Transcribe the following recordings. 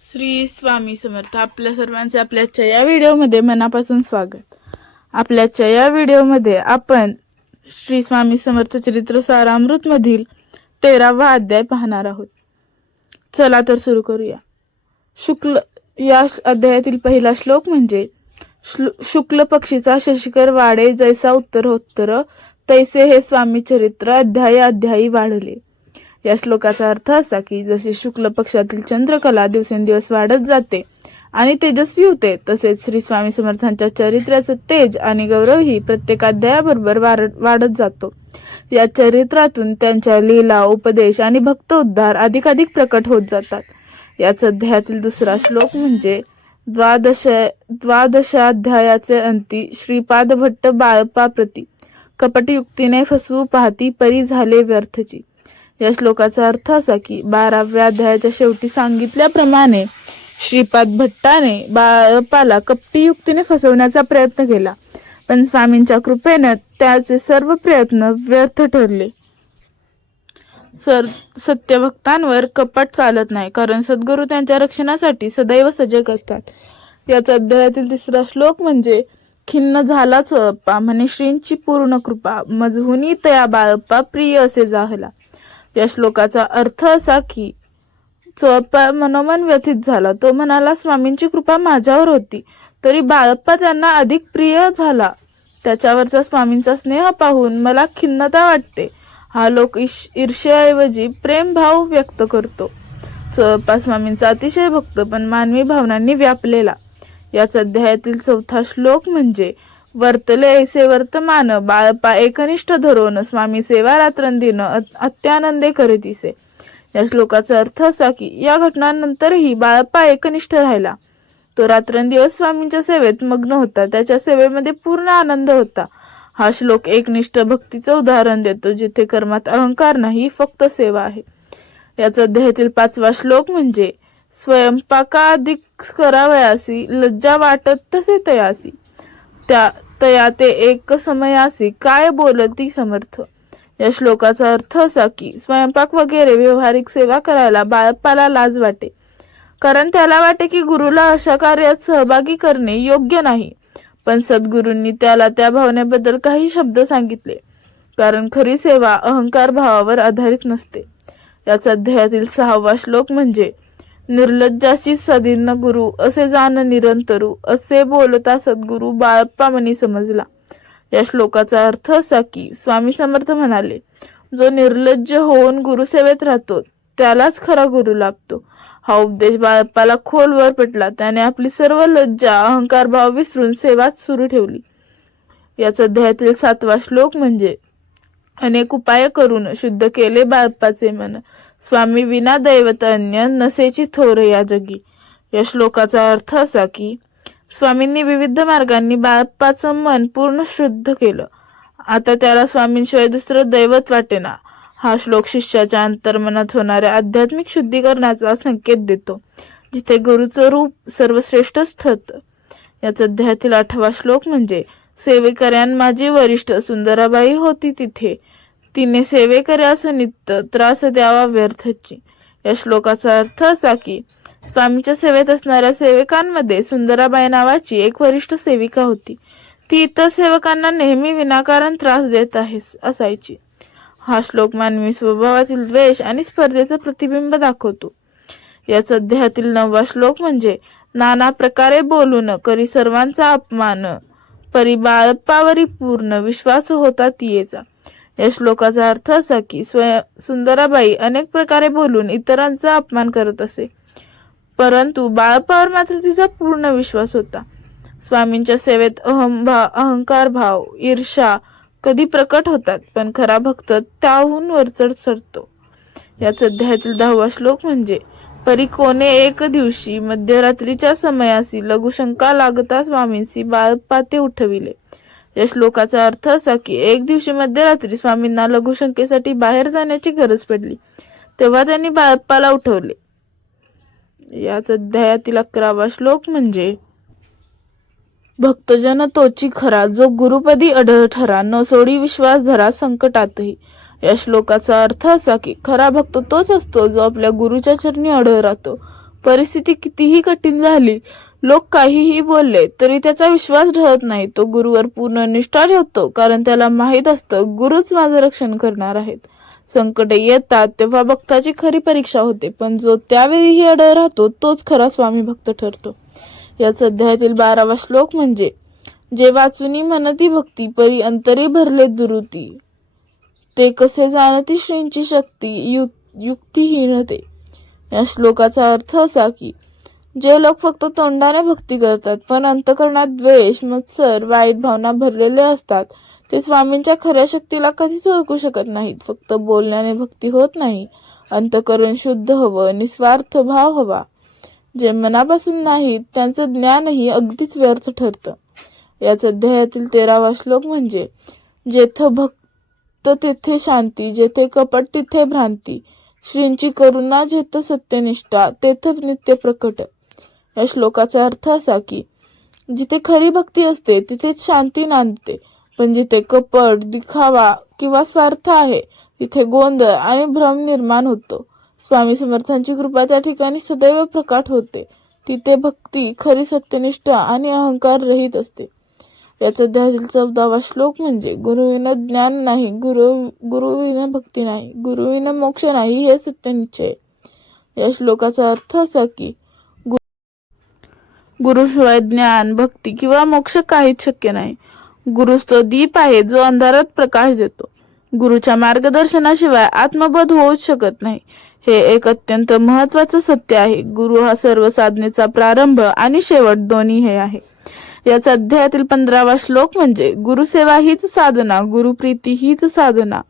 श्री स्वामी समर्थ. आपल्या सर्वांचे आपल्याच्या या व्हिडिओमध्ये मनापासून स्वागत. आपल्याच्या या व्हिडिओमध्ये आपण श्री स्वामी समर्थ चरित्र सारामृत मधील तेरावा अध्याय पाहणार आहोत. चला तर सुरू करूया. शुक्ल या अध्यायातील पहिला श्लोक म्हणजे शुक्ल पक्षीचा शशिकर वाडे जैसा उत्तरोत्तर तैसे हे स्वामी चरित्र अध्याय अध्यायी वाढले. या श्लोकाचा अर्थ असा की जसे शुक्ल पक्षातील चंद्रकला दिवसेंदिवस वाढत जाते आणि तेजस्वी होते तसेच श्री स्वामी समर्थांच्या चरित्राचं तेज आणि गौरवही प्रत्येक अध्यायाबरोबर वाढ- वाढत जातो. या चरित्रातून त्यांच्या लीला उपदेश आणि भक्त उद्धार अधिकाधिक प्रकट होत जातात. याच अध्यायातील दुसरा श्लोक म्हणजे द्वादश द्वादशाध्यायाचे अंती श्रीपाद भट्ट बाळपा प्रती कपटयुक्तीने फसवू पाहती परी झाले व्यर्थची. या श्लोकाचा अर्थ असा की बाराव्या अध्यायाच्या शेवटी सांगितल्याप्रमाणे श्रीपाद भट्टाने बाळपाला कपटी युक्तीने फसवण्याचा प्रयत्न केला. पण स्वामींच्या कृपेनं त्याचे सर्व प्रयत्न व्यर्थ ठरले. सर सत्यभक्तांवर कपट चालत नाही कारण सद्गुरू त्यांच्या रक्षणासाठी सदैव सजग असतात. याचा अध्यायातील तिसरा श्लोक म्हणजे खिन्न झाला चोळप्पा म्हणे श्रींची पूर्ण कृपा मजहुनी तया बाळप्पा प्रिय असे जाहला. या श्लोकाचा अर्थ असा की चोळप्पा मनोमन व्यथित झाला तो म्हणाला स्वामींची कृपा माझ्यावर होती. तरी बाळप्पा त्यांना अधिक प्रिय झाला. त्याच्यावरचा स्वामींचा स्नेह पाहून मला खिन्नता वाटते. हा लोक ईश ईर्ष्याऐवजी प्रेमभाव व्यक्त करतो. चोळप्पा स्वामींचा अतिशय भक्त पण मानवी भावनांनी व्यापलेला. याच अध्यायातील चौथा श्लोक म्हणजे वर्तले ऐसे वर्तमान बाळपा एकनिष्ठ धरून स्वामी सेवा रात्रंदिन अत्यानंदे करीतिसे या श्लोकाचा अर्थ असा की या घटनांनंतरही बाळप्पा एकनिष्ठ राहिला. तो रात्रंदिवस स्वामींच्या सेवेत मग्न होता. त्याच्या सेवेमध्ये पूर्ण आनंद होता. हा श्लोक एकनिष्ठ भक्तीचं उदाहरण देतो जिथे कर्मात अहंकार नाही फक्त सेवा आहे. याचा अध्यायातील पाचवा श्लोक म्हणजे स्वयंपाकाधिक करावयासी लज्जा वाटत तसे तयासी. त्या तया ते एक समयासी काय बोलती समर्थ? या श्लोकाचा अर्थ असा की स्वयंपाक वगैरे व्यवहारिक सेवा करायला बाळप्पाला लाज वाटे. कारण त्याला वाटे की गुरुला अशा कार्यात सहभागी करणे योग्य नाही. पण सद्गुरूंनी त्याला त्या भावनेबद्दल काही शब्द सांगितले. कारण खरी सेवा अहंकार भावावर आधारित नसते. याचा अध्यायातील सहावा श्लोक म्हणजे निर्लज्जाशी सदिन्न गुरु असे जाण निरंतरू असे बोलता सद्गुरू बाळप्पा मनी समजला. या श्लोकाचा अर्थ असा की स्वामी समर्थ म्हणाले जो निर्लज्ज होऊन गुरुसेवेत राहतो त्यालाच खरा गुरु लाभतो. हा उपदेश बाळप्पाला खोलवर पटला त्याने आपली सर्व लज्जा अहंकार भाव विसरून सेवाच सुरू ठेवली. याच अध्यायातील सातवा श्लोक म्हणजे अनेक उपाय करून शुद्ध केले बाळप्पाचे मन. स्वामी विना दैवत अन्य नसेची थोर या जगी. या श्लोकाचा अर्थ असा की स्वामींनी विविध मार्गांनी बाप्पाचं मन पूर्ण शुद्ध केलं. आता त्याला स्वामींशिवाय दुसरं दैवत वाटेना. हा श्लोक शिष्याच्या अंतर्मनात होणाऱ्या आध्यात्मिक शुद्धीकरणाचा संकेत देतो जिथे गुरुचं रूप सर्वश्रेष्ठच ठरतं याच अध्यायातील आठवा श्लोक म्हणजे सेवेकऱ्यान माझी वरिष्ठ सुंदराबाई होती तिथे. तिने सेवेकऱ्यास नित्य त्रास द्यावा व्यर्थची. या श्लोकाचा अर्थ असा की स्वामीच्या सेवेत असणाऱ्या सेवकांमध्ये सुंदराबाई नावाची एक वरिष्ठ सेविका होती. ती इतर सेवकांना नेहमी विनाकारण त्रास देत आहे असायची. हा श्लोक मानवी स्वभावातील द्वेष आणि स्पर्धेचं प्रतिबिंब दाखवतो. या सध्यातील नववा श्लोक म्हणजे नाना प्रकारे बोलून करी सर्वांचा अपमान परी बाळप्पावरी पूर्ण विश्वास होता तियेचा या श्लोकाचा अर्थ असा की स्वय सुंदराबाई अनेक प्रकारे बोलून इतरांचा अपमान करत असे. परंतु बाळपावर मात्र तिचा पूर्ण विश्वास होता. स्वामींच्या सेवेत अहंभा अहंकार भाव ईर्षा कधी प्रकट होतात पण खरा भक्त त्याहून वरचढ सरतो याच अध्यायातील दहावा श्लोक म्हणजे परी कोणे एक दिवशी मध्यरात्रीच्या समयासी लघुशंका लागता स्वामींसी बाळपाते उठविले. या श्लोकाचा अर्थ असा की एक दिवशी मध्यरात्री स्वामींना लघुशंकेसाठी बाहेर जाण्याची गरज पडली. तेव्हा त्यांनी बाप्पाला उठवले. याच अध्यायातील अकरावा श्लोक म्हणजे भक्तजन तोची खरा जो गुरुपदी अढळ ठरा न सोडी विश्वास धरा संकटातही. या श्लोकाचा अर्थ असा की खरा भक्त तोच असतो जो आपल्या गुरुच्या चरणी अढळ राहतो. परिस्थिती कितीही कठीण झाली लोक काहीही बोलले तरी त्याचा विश्वास ढळत नाही. तो गुरुवर पूर्ण निष्ठा ठेवतो कारण त्याला माहीत असतं गुरुच माझं रक्षण करणार आहेत. संकटे येतात तेव्हा भक्ताची खरी परीक्षा होते पण जो त्यावेळीही अडळ राहतो तोच खरा स्वामी भक्त ठरतो. याच अध्यायातील बारावा श्लोक म्हणजे जे वाचुनी म्हणती भक्ती परी अंतरी भरले दुरुती. ते कसे जाणती श्रींची शक्ती यु युक्तिहीन ते या श्लोकाचा अर्थ असा की जे लोक फक्त तोंडाने भक्ती करतात पण अंतकरणात द्वेष मत्सर वाईट भावना भरलेले असतात. ते स्वामींच्या खऱ्या शक्तीला कधीच ओळखू शकत नाहीत. फक्त बोलण्याने भक्ती होत नाही. अंतकरण शुद्ध हवं निस्वार्थ भाव हवा. जे मनापासून नाहीत त्यांचं ज्ञानही अगदीच व्यर्थ ठरतं. याच अध्यायातील तेरावा श्लोक म्हणजे जेथ भक्त तेथे शांती जेथे कपट तिथे भ्रांती. श्रींची करुणा जेथ सत्यनिष्ठा तेथ नित्य प्रकट. या श्लोकाचा अर्थ असा की जिथे खरी भक्ती असते तिथेच शांती नांदते. पण जिथे कपट दिखावा किंवा स्वार्थ आहे तिथे गोंधळ आणि भ्रम निर्माण होतो. स्वामी समर्थांची कृपा त्या ठिकाणी सदैव प्रकाट होते. तिथे भक्ती खरी सत्यनिष्ठा आणि अहंकार रहित असते. याचा ध्यातील चौदावा श्लोक म्हणजे गुरुविना ज्ञान नाही गुरु गुरुविना भक्ती नाही गुरुविना मोक्ष नाही हे सत्य निश्चय या श्लोकाचा अर्थ असा की गुरुशिवाय ज्ञान भक्ती किंवा मोक्ष काहीच शक्य नाही. गुरुच तो दीप आहे जो अंधारात प्रकाश देतो. गुरुच्या मार्गदर्शनाशिवाय आत्मबोध होऊच शकत नाही. हे एक अत्यंत महत्वाचं सत्य आहे. गुरु हा सर्व साधनेचा प्रारंभ आणि शेवट दोन्ही हे आहे. याचा अध्यायातील पंधरावा श्लोक म्हणजे गुरुसेवा हीच साधना गुरुप्रीती हीच साधना.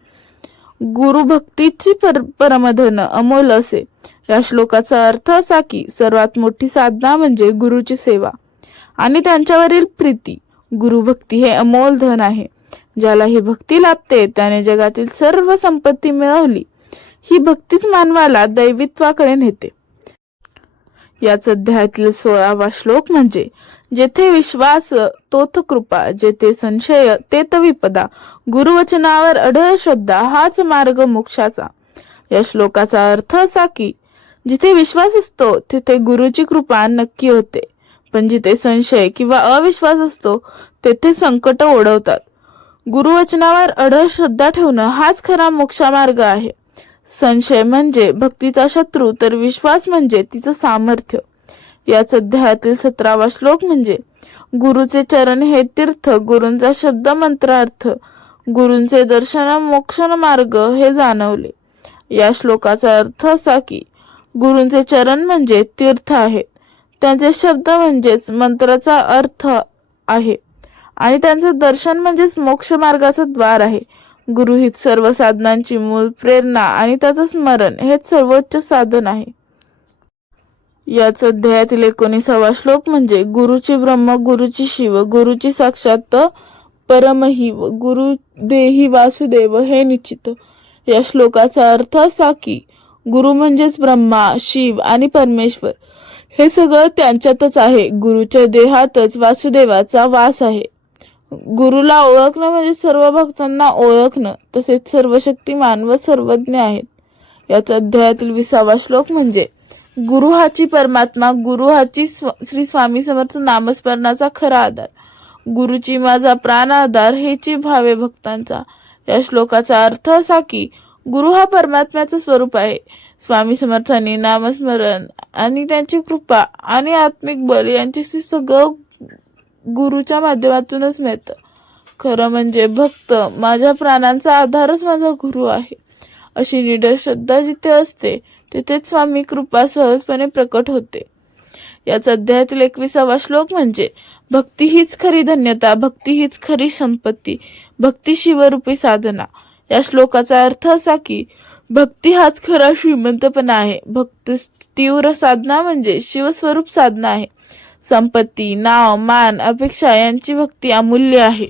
गुरु भक्तीची पर परमधन अमोल असे. या श्लोकाचा अर्थ असा की सर्वात मोठी साधना म्हणजे गुरुची सेवा आणि त्यांच्यावरील प्रीती. गुरुभक्ती हे अमोल धन आहे. ज्याला ही भक्ती लाभते त्याने जगातील सर्व संपत्ती मिळवली. ही भक्तीच मानवाला दैवित्वाकडे नेते. याच अध्यायातील सोळावा श्लोक म्हणजे जेथे विश्वास तोथ कृपा जेथे संशय तेथ विपदा गुरुवचनावर अढळ श्रद्धा हाच मार्ग मोक्षाचा. या श्लोकाचा अर्थ असा की जिथे विश्वास असतो तिथे गुरुची कृपा नक्की होते. पण जिथे संशय किंवा अविश्वास असतो तेथे संकट ओढवतात. गुरुवचनावर अढळ श्रद्धा ठेवणं हाच खरा मोक्षामार्ग आहे. संशय म्हणजे भक्तीचा शत्रू तर विश्वास म्हणजे तिचं सामर्थ्य. याच अध्यायातील सतरावा श्लोक म्हणजे गुरुचे चरण हे तीर्थ गुरूंचा शब्द मंत्रार्थ. गुरूंचे दर्शन मोक्षण मार्ग हे जाणवले. या श्लोकाचा अर्थ असा की गुरूंचे चरण म्हणजे तीर्थ आहेत त्यांचे शब्द म्हणजेच मंत्राचा अर्थ आहे. आणि त्यांचं दर्शन म्हणजेच मोक्ष मार्गाचं द्वार आहे. गुरु हीच सर्व साधनांची मूळ प्रेरणा आणि त्याचं स्मरण हेच सर्वोच्च साधन आहे. याच अध्यायातील एकोणीसावा श्लोक म्हणजे गुरुची ब्रह्म गुरुची शिव गुरुची साक्षात परमही गुरु देही वासुदेव हे निश्चित. या श्लोकाचा अर्थ असा की गुरु म्हणजेच ब्रह्मा शिव आणि परमेश्वर. हे सगळं त्यांच्यातच आहे. गुरुच्या देहातच वासुदेवाचा वास आहे. गुरुला ओळखणं म्हणजे सर्व भक्तांना ओळखणं तसेच सर्व शक्तिमान व सर्वज्ञ आहेत. याचा अध्यायातील विसावा श्लोक म्हणजे गुरु हाची परमात्मा गुरु हाची स्व- श्री स्वामी समर्थ नामस्मरणाचा खरा आधार. गुरुची माझा प्राण आधार हेची भावे भक्तांचा. या श्लोकाचा अर्थ असा की गुरु हा परमात्म्याचं स्वरूप आहे. स्वामी समर्थांनी नामस्मरण आणि त्यांची कृपा आणि आत्मिक बल यांच्याशी सगळं गुरुच्या माध्यमातूनच मिळतं. खरं म्हणजे भक्त माझ्या प्राणांचा आधारच माझा गुरु आहे. अशी निडर श्रद्धा जिथे असते तिथेच स्वामी कृपा सहजपणे प्रकट होते. याच अध्यायातील एकविसावा श्लोक म्हणजे भक्ती हीच खरी धन्यता भक्ती हीच खरी संपत्ती भक्ती शिवरूपी साधना. या श्लोकाचा अर्थ असा की भक्ती हाच खरा श्रीमंतपणा आहे. भक्ती तीव्र साधना म्हणजे शिवस्वरूप साधना आहे. संपत्ती नाव मान अपेक्षा यांची भक्ती अमूल्य आहे.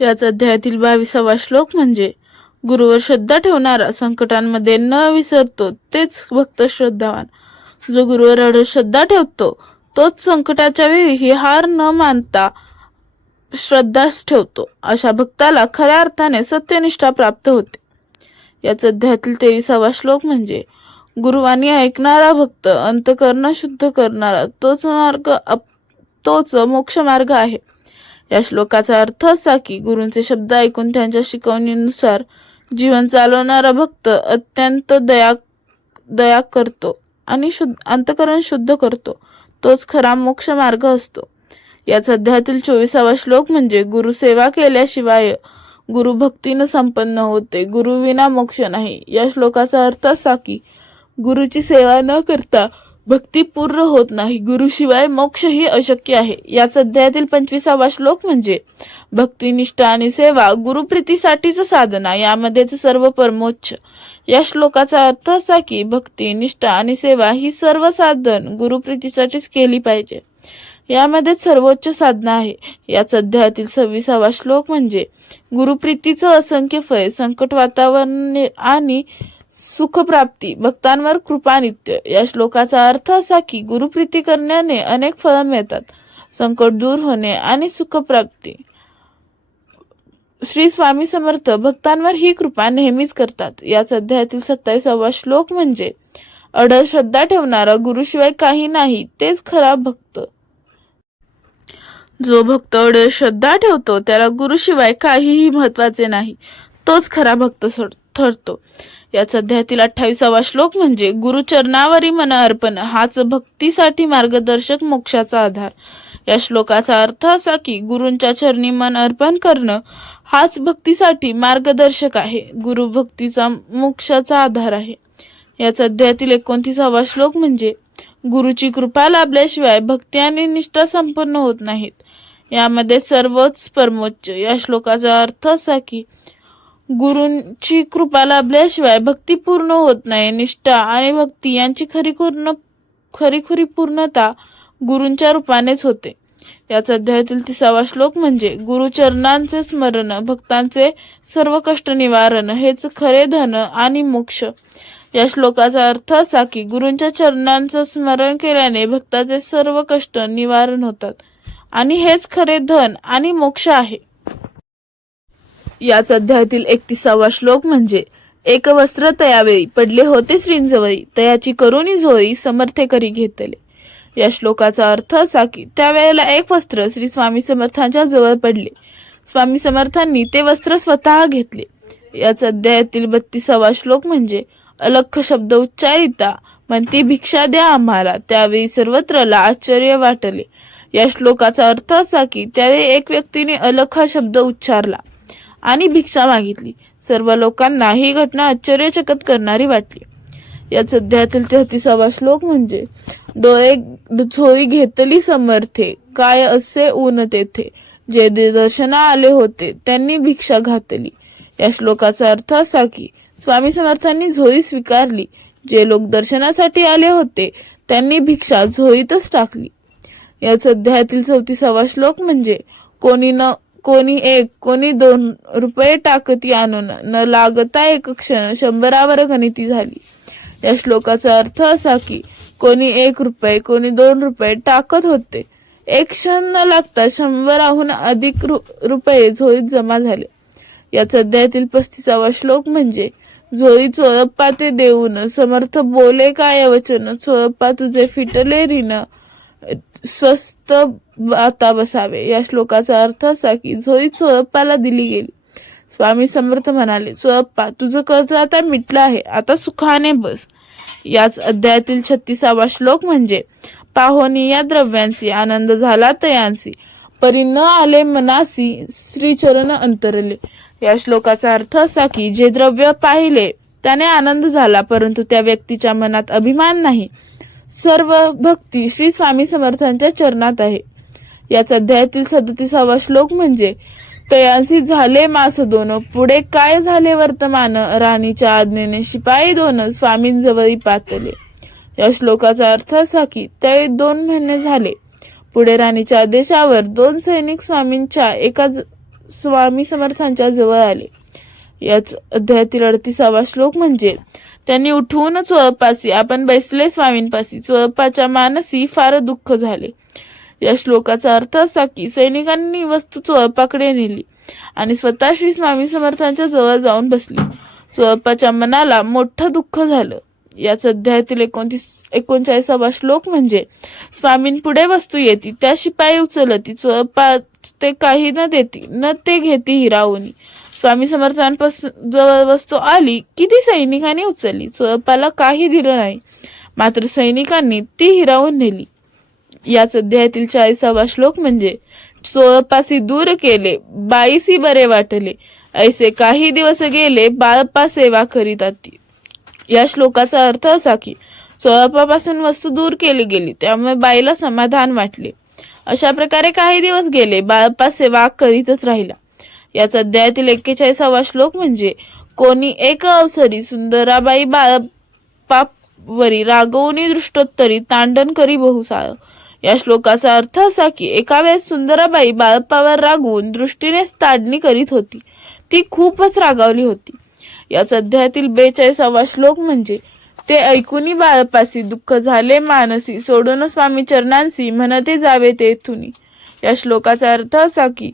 याच अध्यायातील बावीसावा श्लोक म्हणजे गुरुवर श्रद्धा ठेवणारा संकटांमध्ये न विसरतो तेच भक्त श्रद्धावान. जो गुरुवर श्रद्धा ठेवतो तोच संकटाच्या वेळी ही हार न मानता श्रद्धाच ठेवतो. अशा भक्ताला खऱ्या अर्थाने सत्यनिष्ठा प्राप्त होते. याच अध्यायातील तेविसावा श्लोक म्हणजे गुरुवाणी ऐकणारा भक्त अंतकरण शुद्ध करणारा तोच मार्ग अप- तोच मोक्ष मार्ग आहे. या श्लोकाचा अर्थ असा की गुरूंचे शब्द ऐकून त्यांच्या शिकवणीनुसार जीवन चालवणारा भक्त अत्यंत दया दया करतो आणि शुद्ध अंतकरण शुद्ध करतो. तोच खरा मोक्ष मार्ग असतो. या सध्यातील चोवीसावा श्लोक म्हणजे गुरुसेवा केल्याशिवाय गुरु भक्तीनं संपन्न होते. गुरुविना मोक्ष नाही. या श्लोकाचा अर्थ असा की गुरुची सेवा न करता भक्ती पूर्ण होत नाही. गुरुशिवाय मोक्ष ही अशक्य आहे. याच अध्यायातील पंचवीसावा श्लोक म्हणजे भक्तिनिष्ठा आणि सेवा गुरुप्रीतीसाठीच साधना. यामध्येच सर्व परमोच्च. या श्लोकाचा अर्थ असा की भक्ती निष्ठा आणि सेवा ही सर्व साधन गुरुप्रीतीसाठीच केली पाहिजे. यामध्येच सर्वोच्च साधना आहे. याच अध्यायातील सव्वीसावा श्लोक म्हणजे गुरुप्रीतीचं असंख्य फळ संकट वातावरण आणि सुखप्राप्ती भक्तांवर कृपा नित्य. या श्लोकाचा अर्थ असा की गुरुप्रीती करण्याने अनेक फळं मिळतात. संकट दूर होणे आणि सुखप्राप्ती. श्री स्वामी समर्थ भक्तांवर ही कृपा नेहमीच करतात. याच अध्यायातील सत्तावीसावा श्लोक म्हणजे अडळ श्रद्धा ठेवणारा गुरुशिवाय काही नाही तेच खरा भक्त. जो भक्त श्रद्धा ठेवतो त्याला गुरुशिवाय काहीही महत्त्वाचे नाही. तोच खरा भक्त ठरतो. याच अध्यायातील अठ्ठावीसावा श्लोक म्हणजे गुरुचरणावरी मन अर्पण हाच भक्तीसाठी मार्गदर्शक मोक्षाचा आधार. या श्लोकाचा अर्थ असा की गुरूंच्या चरणी मन अर्पण करणं हाच भक्तीसाठी मार्गदर्शक आहे. गुरु भक्तीचा मोक्षाचा आधार आहे. याच अध्यायातील एकोणतीसावा श्लोक म्हणजे गुरुची कृपा लाभल्याशिवाय भक्ती आणि निष्ठा संपन्न होत नाहीत. यामध्ये सर्वच परमोच्च. या श्लोकाचा अर्थ असा की गुरूंची कृपा लाभल्याशिवाय भक्ती पूर्ण होत नाही. निष्ठा आणि भक्ती यांची खरी पूर्ण खरीखुरी पूर्णता गुरूंच्या रूपानेच होते. याच अध्यायातील तिसावा श्लोक म्हणजे गुरुचरणांचे स्मरण भक्तांचे सर्व कष्ट निवारण हेच खरे धन आणि मोक्ष. या श्लोकाचा अर्थ असा की गुरूंच्या चरणांचं स्मरण केल्याने भक्ताचे सर्व कष्ट निवारण होतात. आणि हेच खरे धन आणि मोक्ष आहे. याच अध्यायातील एकतीसावा श्लोक म्हणजे एक वस्त्र तयावेळी पडले होते श्रींजवळी तयाची करुणी झोळी समर्थे करी घेतले. या श्लोकाचा अर्थ असा की त्यावेळेला एक वस्त्र श्री स्वामी समर्थांच्या जवळ पडले. स्वामी समर्थांनी ते वस्त्र स्वतः घेतले. याच अध्यायातील बत्तीसावा श्लोक म्हणजे अलख शब्द उच्चारिता म्हणती भिक्षा द्या आम्हाला त्यावेळी सर्वत्रला आश्चर्य वाटले. या श्लोकाचा अर्थ असा की त्यावेळी एक व्यक्तीने अलख हा शब्द उच्चारला आणि भिक्षा मागितली. सर्व लोकांना ही घटना आश्चर्यचकित करणारी वाटली. याच सध्यातील तेहतीसावा श्लोक म्हणजे डोळे झोळी घेतली समर्थे काय असे ऊन तेथे जे दर्शना आले होते त्यांनी भिक्षा घातली. या श्लोकाचा अर्थ असा की स्वामी समर्थांनी झोळी स्वीकारली. जे लोक दर्शनासाठी आले होते त्यांनी भिक्षा झोळीतच टाकली. याच अध्यायातील चौतीसावा श्लोक म्हणजे कोणी न कोणी एक कोणी दोन रुपये टाकती आणून न लागता एक क्षण शंभरावर गणिती झाली. या श्लोकाचा अर्थ असा की कोणी एक रुपये कोणी दोन रुपये टाकत होते. एक क्षण न लागता शंभराहून अधिक रु- रुपये झोळीत जमा झाले. या सध्यातील पस्तीसावा श्लोक म्हणजे झोळी चोळप्पा ते देऊन समर्थ बोले काय वचन चोळप्पा तुझे फिटले रिन स्वस्त आता बसावे. या श्लोकाचा अर्थ असा की झोई चोळप्पाला दिली गेली. स्वामी समर्थ म्हणाले चोळप्पा तुझं कर्ज आता मिटलं आहे. आता सुखाने बस. याच अध्यायातील छत्तीसावा श्लोक म्हणजे पाहोनी या द्रव्यांशी आनंद झाला तयांसी. परी न आले मनासी श्रीचरण अंतरले. या श्लोकाचा अर्थ असा की जे द्रव्य पाहिले त्याने आनंद झाला परंतु त्या व्यक्तीच्या मनात अभिमान नाही. सर्व भक्ती श्री स्वामी समर्थांच्या चरणात आहे. याच अध्यायातील सदतीसावा श्लोक म्हणजे तयांसी झाले मास दोन पुढे काय झाले वर्तमान? राणीच्या आज्ञेने शिपाई दोन स्वामींजवळी पातले. या श्लोकाचा अर्थ असा की ते दोन महिने झाले. पुढे राणीच्या आदेशावर दोन सैनिक स्वामींच्या एका स्वामी समर्थांच्या जवळ आले. याच अध्यायातील अडतीसावा श्लोक म्हणजे त्यांनी उठवून चोळपासी आपण बैसले स्वामींपासी चोळपाच्या मानसी फार दुःख झाले. या श्लोकाचा अर्थ असा की सैनिकांनी वस्तू चोळपाकडे नेली आणि स्वतः श्री स्वामी समर्थांच्या जवळ जाऊन बसली. चोळपाच्या मनाला मोठं दुःख झालं. याच अध्यायातील एकोणतीस एकोणचाळीसावा श्लोक म्हणजे स्वामींपुढे वस्तू येती त्या शिपाई उचलती चोळपा ते काही न देती न ते घेती हिरावणी. स्वामी समर्थांपासून जवळ वस्तू आली की ती सैनिकांनी उचलली? चोरपाला काही दिलं नाही. मात्र सैनिकांनी ती हिरावून नेली. याच अध्यायातील चाळीसावा श्लोक म्हणजे सोळपासी दूर केले बाईसी बरे वाटले. ऐसे काही दिवस गेले बाळप्पा सेवा करीत आती. या श्लोकाचा अर्थ असा की चोरपापासून वस्तू दूर केली गेली त्यामुळे बाईला समाधान वाटले. अशा प्रकारे काही दिवस गेले बाळप्पा सेवा करीतच राहिला. याच अध्यायातील एक्केचाळीसावा श्लोक म्हणजे कोणी एक अवसरी सुंदराबाई बाळप्पा वरी रागवणी दृष्टोत्तरी तांडण करी बहुसाळ. या श्लोकाचा अर्थ असा की एका वेळेस सुंदराबाई बाळप्पावर रागवून दृष्टीनेच ताडणी करीत होती. ती खूपच रागावली होती. याच अध्यायातील बेचाळीसावा श्लोक म्हणजे ते ऐकुनी बाळपासी दुःख झाले मानसी सोडून स्वामी चरणांसी म्हणते जावे तेथुनी या श्लोकाचा अर्थ असा की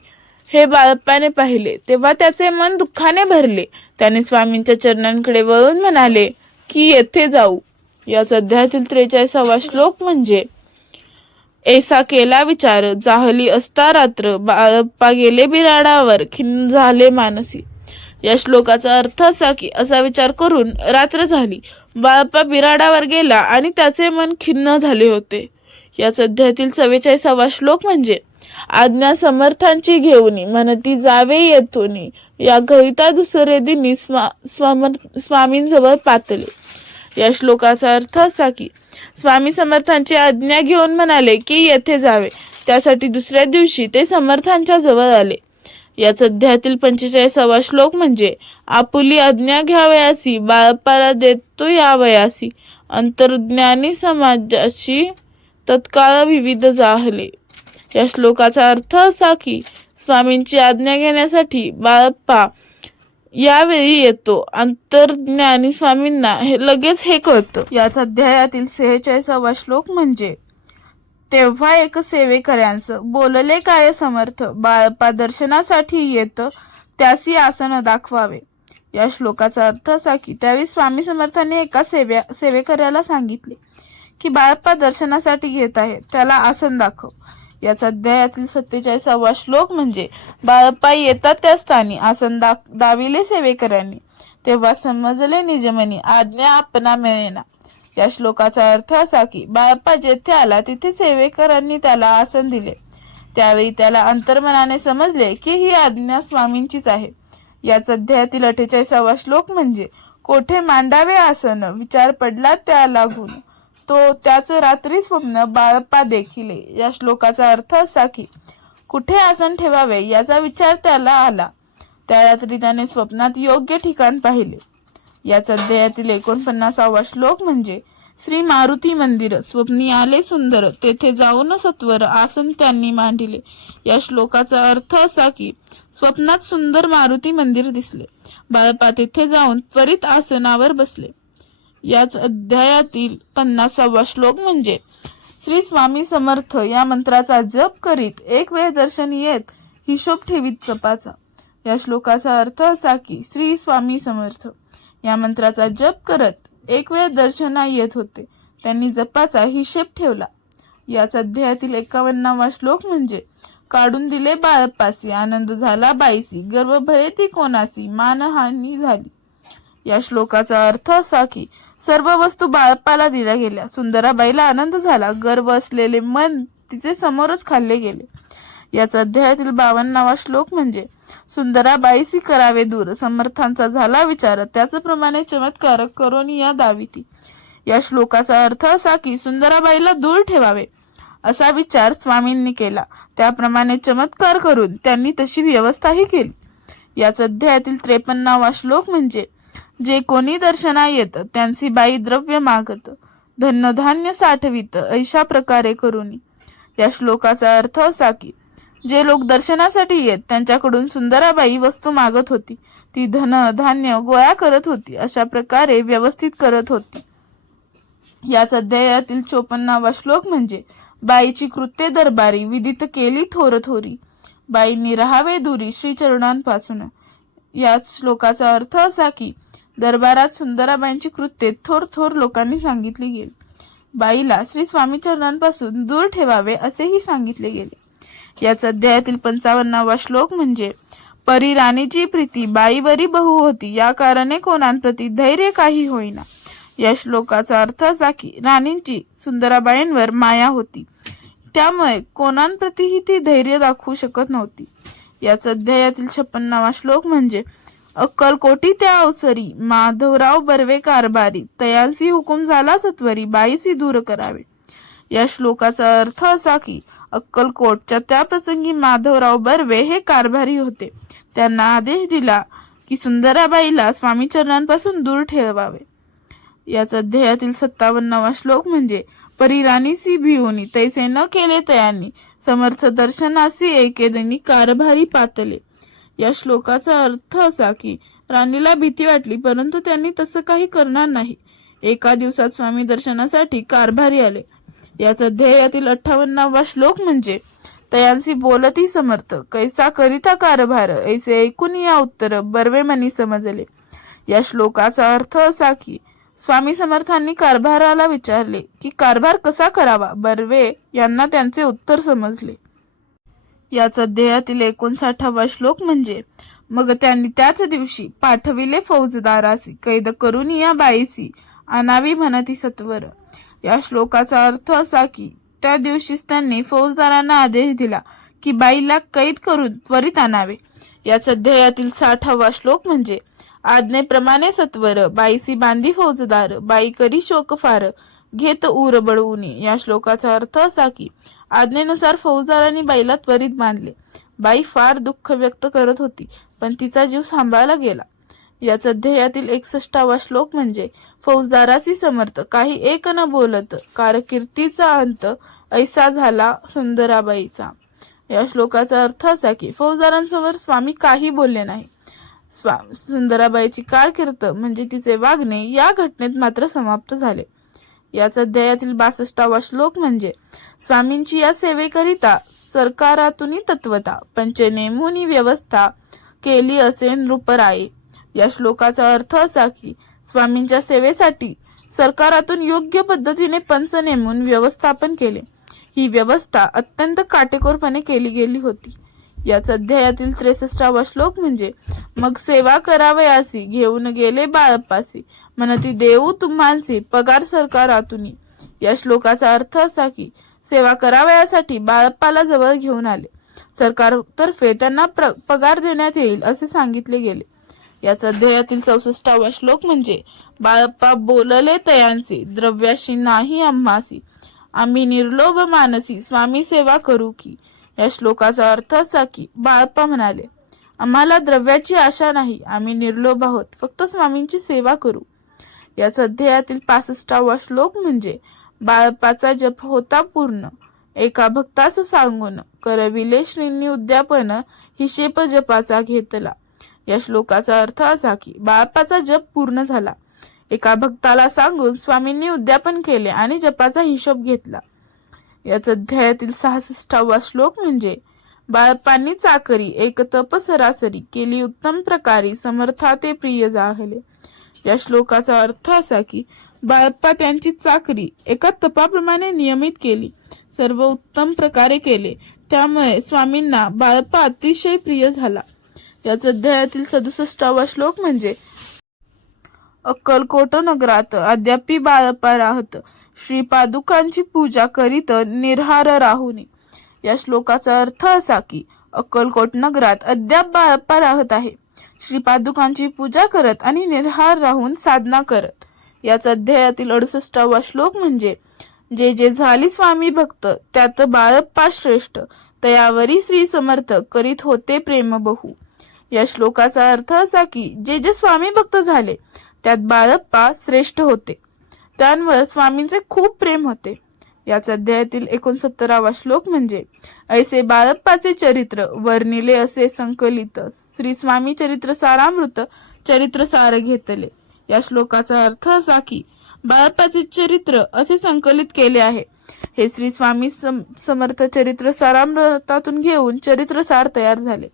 हे बाळप्पाने पाहिले. तेव्हा त्याचे मन दुःखाने भरले. त्याने स्वामींच्या चरणांकडे वळून म्हणाले की येथे जाऊ. या सध्यातील त्रेचाळीसावा श्लोक म्हणजे ऐसा केला विचार जाहली असता रात्र बाळप्पा गेले बिराडावर खिन्न झाले मानसी. या श्लोकाचा अर्थ असा की असा विचार करून रात्र झाली. बाळप्पा बिराडावर गेला आणि त्याचे मन खिन्न झाले होते. या सध्यातील चव्वेचाळीसावा श्लोक म्हणजे आज्ञा समर्थांची घेऊनी म्हणती जावे येथोनी या करिता दुसरे दिनी स्वा स्वामींजवळ पातले. या श्लोकाचा अर्थ असा की स्वामी समर्थांची आज्ञा घेऊन म्हणाले की येथे जावे. त्यासाठी दुसऱ्या दिवशी ते समर्थांच्या जवळ आले. याच अध्यायातील पंचेचाळीसावा श्लोक म्हणजे आपुली आज्ञा घ्यावयासी बाळपाला देतो यावयासी. अंतर्ज्ञानी समाजाशी तत्काळ विविध जाहले. या श्लोकाचा अर्थ असा की स्वामींची आज्ञा घेण्यासाठी बाळप्पा यावेळी येतो. अंतर्ज्ञानी स्वामींना हे लगेच हे कळतं. याच अध्यायातील सेहेचाळीसावा श्लोक म्हणजे तेव्हा एक सेवेकऱ्यांचं बोलले काय समर्थ बाळप्पा दर्शनासाठी येत त्यासी आसन दाखवावे. या श्लोकाचा अर्थ असा की त्यावेळी स्वामी समर्थाने एका सेव्या सेवेकऱ्याला सांगितले की बाळप्पा दर्शनासाठी येत आहे त्याला आसन दाखव. याच अध्यायातील सत्तेचाळीसावा श्लोक म्हणजे बाळप्पा येतात त्या स्थानी आसन दा दाविले सेवेकरांनी तेव्हा समजले निजमनी आज्ञा आपणा मिळेना. या श्लोकाचा अर्थ असा की बाळप्पा जेथे आला तिथे सेवेकरांनी त्याला आसन दिले. त्यावेळी त्याला अंतर्मनाने समजले की ही आज्ञा स्वामींचीच आहे. याच अध्यायातील अठ्ठेचाळीसावा श्लोक म्हणजे कोठे मांडावे आसन विचार पडला त्या लागून. तो त्याच रात्री स्वप्न बाळप्पा देखील या श्लोकाचा अर्थ असा की कुठे आसन ठेवावे याचा विचार त्याला आला. त्या रात्री त्याने स्वप्नात योग्य ठिकाण पाहिले. याच अध्यायातील एकोणपन्नासावा श्लोक म्हणजे श्री मारुती मंदिर स्वप्नी आले सुंदर तेथे जाऊन सत्वर आसन त्यांनी मांडिले. या श्लोकाचा अर्थ असा की स्वप्नात सुंदर मारुती मंदिर दिसले. बाळपा तेथे जाऊन त्वरित आसनावर बसले. याच अध्यायातील पन्नासावा श्लोक म्हणजे श्री स्वामी समर्थ या मंत्राचा जप करीत एक वेळ दर्शन येत हिशोब ठेवीत जपाचा. या श्लोकाचा अर्थ असा की श्री स्वामी समर्थ या मंत्राचा जप करत एक वेळ दर्शना येत होते. त्यांनी जपाचा हिशेब ठेवला. याच अध्यायातील एकावन्नावा श्लोक म्हणजे काढून दिले बाळप्पासी आनंद झाला बाईसी गर्व भरे ती कोणासी मानहानी झाली. या श्लोकाचा अर्थ असा की सर्व वस्तू बाळप्पाला दिल्या गेल्या. सुंदराबाईला आनंद झाला. गर्व असलेले मन तिचे समोरच खाल्ले गेले. याच अध्यायातील बावन्नावा श्लोक म्हणजे सुंदराबाईसी करावे दूर. समर्थांचा झाला विचार. त्याचप्रमाणे चमत्कार करून या दाविती. या श्लोकाचा अर्थ असा की सुंदराबाईला दूर ठेवावे. असा विचार स्वामींनी केला. त्याप्रमाणे चमत्कार करून त्यांनी तशी व्यवस्थाही केली. याच अध्यायातील त्रेपन्नावा श्लोक म्हणजे जे कोणी दर्शना येत त्यांची बाई द्रव्य मागत. धन्यधान्य साठवित अशा प्रकारे करुनी या श्लोकाचा अर्थ असा की जे लोक दर्शनासाठी येत त्यांच्याकडून सुंदराबाई वस्तू मागत होती. ती धन धान्य गोळा करत होती अशा प्रकारे व्यवस्थित करत होती. याच अध्यायातील चोपन्नावा श्लोक म्हणजे बाईची कृत्ये दरबारी विदित केली थोर थोरी बाईंनी राहावे दुरी श्री चरणांपासून याच श्लोकाचा अर्थ असा की दरबारात सुंदराबाईंची कृत्ये थोर थोर लोकांनी सांगितली गेली. बाईला श्री स्वामी चरणांपासून दूर ठेवावे असेही सांगितले गेले. याच अध्यायातील पंचावन्नावा श्लोक म्हणजे परी राणीची प्रीती बाईवरी बहु होती या कारणे कोणांप्रती धैर्य काही होईना. या श्लोकाचा अर्थ असा की राणींची सुंदराबाईंवर माया होती. त्यामुळे कोणांप्रतीही ती धैर्य दाखवू शकत नव्हती. याच अध्यायातील छप्पन्नावा श्लोक म्हणजे अक्कलकोटी त्या अवसरी माधवराव बर्वे कारभारी. तयांसी हुकुम झाला सत्वरी. बाईसी दूर करावे. या श्लोकाचा अर्थ असा की अक्कलकोटच्या त्या प्रसंगी माधवराव बर्वे हे कारभारी होते. त्यांना आदेश दिला की सुंदराबाईला स्वामी चरणांपासून दूर ठेवावे. याच अध्यायातील सत्तावन्नावा श्लोक म्हणजे परिराणीसी भिवनी तैसे न केले तयांनी समर्थ दर्शनासी एकेदनी कारभारी पातले. या श्लोकाचा अर्थ असा की राणीला भीती वाटली परंतु त्यांनी तसं काही करणार नाही. एका दिवसात स्वामी दर्शनासाठी कारभारी आले. याचा ध्येयातील अठ्ठावन्नावा श्लोक म्हणजे तयांसी बोलती समर्थ कैसा करिता कारभार ऐसे ऐकून या उत्तर बर्वे मनी समजले. या श्लोकाचा अर्थ असा की स्वामी समर्थांनी कारभाराला विचारले की कारभार कसा करावा? बर्वे यांना त्यांचे उत्तर समजले. याच अध्यायातील एकोणसाठावा श्लोक म्हणजे मग त्यांनी त्याच दिवशी पाठविले फौजदारासी कैद करून या बाईसी आणावी म्हणती सत्वर. या श्लोकाचा अर्थ असा की त्या दिवशीच त्यांनी फौजदारांना आदेश दिला की बाईला कैद करून त्वरित आणावे. याच अध्यायातील साठावा श्लोक म्हणजे आज्ञेप्रमाणे सत्वर बाईसी बांधी फौजदार बाई करी शोक फार घेत उर बळवून. या श्लोकाचा अर्थ असा की आज्ञेनुसार फौजदारांनी बाईला त्वरित बांधले. बाई फार दुःख व्यक्त करत होती पण तिचा जीव सांभाळला गेला. याच अध्यायातील एकसष्टावा श्लोक म्हणजे फौजदाराची समर्थ काही एक न बोलत कारकिर्दीचा अंत ऐसा झाला सुंदराबाईचा. या श्लोकाचा अर्थ असा की फौजदारांसमोर स्वामी काही बोलले नाही. स्वा सुंदराबाईची कारकीर्द म्हणजे तिचे वागणे या घटनेत मात्र समाप्त झाले. याच अध्यायातील बासष्टावा श्लोक म्हणजे स्वामींची या सेवेकरिता सरकारातून तत्वता पंचनेमुनी व्यवस्था केली असे नृपराये. या श्लोकाचा अर्थ असा की स्वामींच्या सेवेसाठी सरकारातून योग्य पद्धतीने पंच नेमून व्यवस्थापन केले. ही व्यवस्था अत्यंत काटेकोरपणे केली गेली होती. याच अध्यायातील त्रेसष्टावा श्लोक म्हणजे मग सेवा करावयासी घेऊन गेले बाळप्पासी. म्हणती देऊ तुम्हांसी पगार सरकारातून. या श्लोकाचा अर्थ असा की सेवा करावयासाठी बाळप्पाला जवळ घेऊन आले. सरकारतर्फे त्यांना प्र पगार देण्यात येईल असे सांगितले गेले. याच अध्यायातील चौसष्टावा श्लोक म्हणजे बाळप्पा बोलले तयांसी द्रव्याशी नाही आम्हासी. आम्ही निर्लोभ मानसी स्वामी सेवा करू की. या श्लोकाचा अर्थ असा की बाळप्पा म्हणाले आम्हाला द्रव्याची आशा नाही आम्ही निर्लोभ आहोत. फक्त स्वामींची सेवा करू. याच अध्यायातील पासष्टावा श्लोक म्हणजे बाळप्पाचा जप होता पूर्ण एका भक्तास सांगून करविले श्रींनी उद्यापन हिशेप जपाचा घेतला. या श्लोकाचा अर्थ असा की बाळप्पाचा जप पूर्ण झाला. एका भक्ताला सांगून स्वामींनी उद्यापन केले आणि जपाचा हिशोब घेतला. याच अध्यायातील सहासष्टावा श्लोक म्हणजे बाळप्पांनी चाकरी एक तप सरासरी केली उत्तम प्रकारे समर्था ते प्रिय जाहले. या श्लोकाचा अर्थ असा की बाळप्पा त्यांची चाकरी एका तपाप्रमाणे नियमित केली सर्व उत्तम प्रकारे केले. त्यामुळे स्वामींना बाळप्पा अतिशय प्रिय झाला. याच अध्यायातील सदुसष्टावा श्लोक म्हणजे अक्कलकोट नगरात अद्यापी बाळप्पा राहत. श्रीपादुकांची पूजा करीत निर्हार राहुनी. या श्लोकाचा अर्थ असा की अक्कलकोट नगरात अद्याप बाळप्पा राहत आहे. श्रीपादुकांची पूजा करत आणि निर्हार राहून साधना करत. याच अध्यायातील अडुसष्टावा श्लोक म्हणजे जे जे झाली स्वामी भक्त त्यात बाळप्पा श्रेष्ठ तयावरी श्री समर्थ करीत होते प्रेम बहु. या श्लोकाचा अर्थ असा की जे जे स्वामी भक्त झाले त्यात बाळप्पा श्रेष्ठ होते. त्यांवर स्वामींचे खूप प्रेम होते. याच अध्यायातील एकोणसत्तरावा श्लोक म्हणजे ऐसे बाळप्पाचे चरित्र वर्णिले असे संकलित श्री स्वामी चरित्र सारामृत चरित्र सार घेतले. या श्लोकाचा अर्थ असा की बाळप्पाचे चरित्र असे संकलित केले आहे. हे श्री स्वामी सम- समर्थ चरित्र सारामृतातून घेऊन चरित्र सार तयार झाले.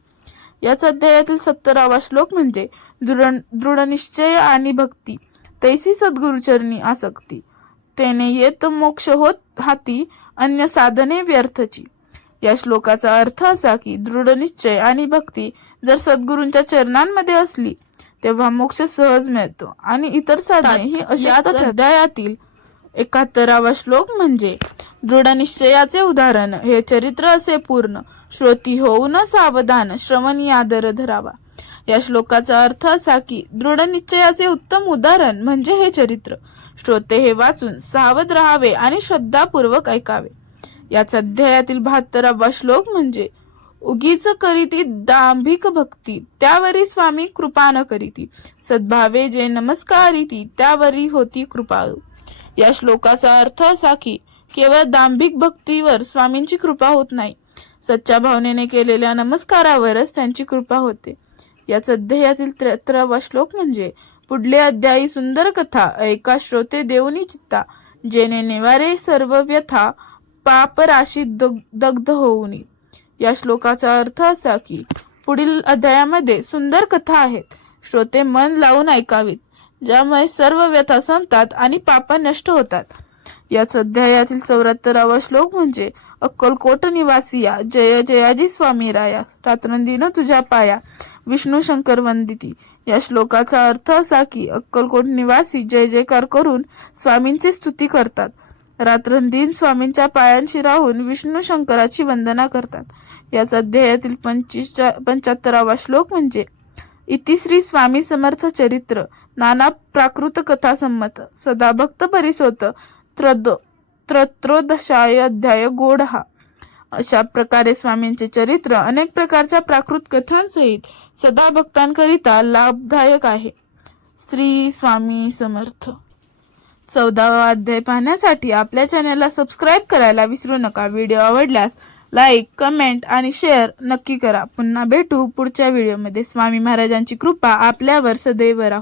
याच अध्यायातील सत्तरावा श्लोक म्हणजे दृढ दृढनिश्चय आणि भक्ती. तैसी सद्गुरुचरणी आसक्ती. तेने येत मोक्ष होत हाती अन्य साधने व्यर्थची. या श्लोकाचा अर्थ असा की दृढनिश्चय आणि भक्ती जर सद्गुरूंच्या चरणांमध्ये असली तेव्हा मोक्ष सहज मिळतो आणि इतर साधने ही अशाच अध्यायातील एकाहत्तरावा श्लोक म्हणजे दृढनिश्चयाचे उदाहरण हे चरित्र असे पूर्ण श्रोती होऊन सावधान श्रवणी आदर धरावा. या श्लोकाचा अर्थ असा की दृढनिश्चयाचे उत्तम उदाहरण म्हणजे हे चरित्र. श्रोते हे वाचून सावध राहावे आणि श्रद्धापूर्वक ऐकावे. याच अध्यायातील बहात्तरावा श्लोक म्हणजे उगीच करीती दांभिक भक्ती त्यावरी स्वामी कृपा न करीती. सद्भावे जे नमस्कारिती त्यावरी होती कृपाळू. या श्लोकाचा अर्थ असा की केवळ दांभिक भक्तीवर स्वामींची कृपा होत नाही. सच्च्या भावनेने केलेल्या नमस्कारावरच त्यांची कृपा होते. याच अध्यायातील त्र्याहत्तरावा श्लोक म्हणजे पुढले अध्यायी सुंदर कथा ऐका श्रोते देऊनी चित्ता जेने निवारे सर्व व्यथा पापराशी दग्ध होऊनी. या श्लोकाचा अर्थ असा की पुढील अध्यायामध्ये सुंदर कथा आहेत. श्रोते मन लावून ऐकावीत ज्यामुळे सर्व व्यथा संपतात आणि पाप नष्ट होतात. याच अध्यायातील चौऱ्याहत्तरावा श्लोक म्हणजे अक्कलकोट निवासिया जय जयाजी स्वामी राया रात्रंदिन तुझ्या पाया विष्णू शंकर वंदिती. या श्लोकाचा अर्थ असा की अक्कलकोट निवासी जय जयकार करून स्वामींची स्तुती करतात. रात्रंदिन स्वामींच्या पायांशी राहून विष्णू शंकराची वंदना करतात. याच अध्यायातील पंचवीसच्या पंच्याहत्तरावा श्लोक म्हणजे इतिश्री स्वामी समर्थ चरित्र नाना प्राकृत कथा संमत सदा भक्त परिसोत त्रद त्रत्रोदशाय अध्याय गोड हा अशा प्रकारे स्वामींचे चरित्र अनेक प्रकारच्या प्राकृत कथांसहित सदा भक्तांकरिता लाभदायक आहे. श्री स्वामी समर्थ. चौदावा अध्याय पाहण्यासाठी आपल्या चॅनलला सबस्क्राईब करायला विसरू नका. व्हिडिओ आवडल्यास लाईक कमेंट आणि शेअर नक्की करा. पुन्हा भेटू पुढच्या व्हिडिओमध्ये स्वामी महाराजांची कृपा आपल्यावर सदैव राहू.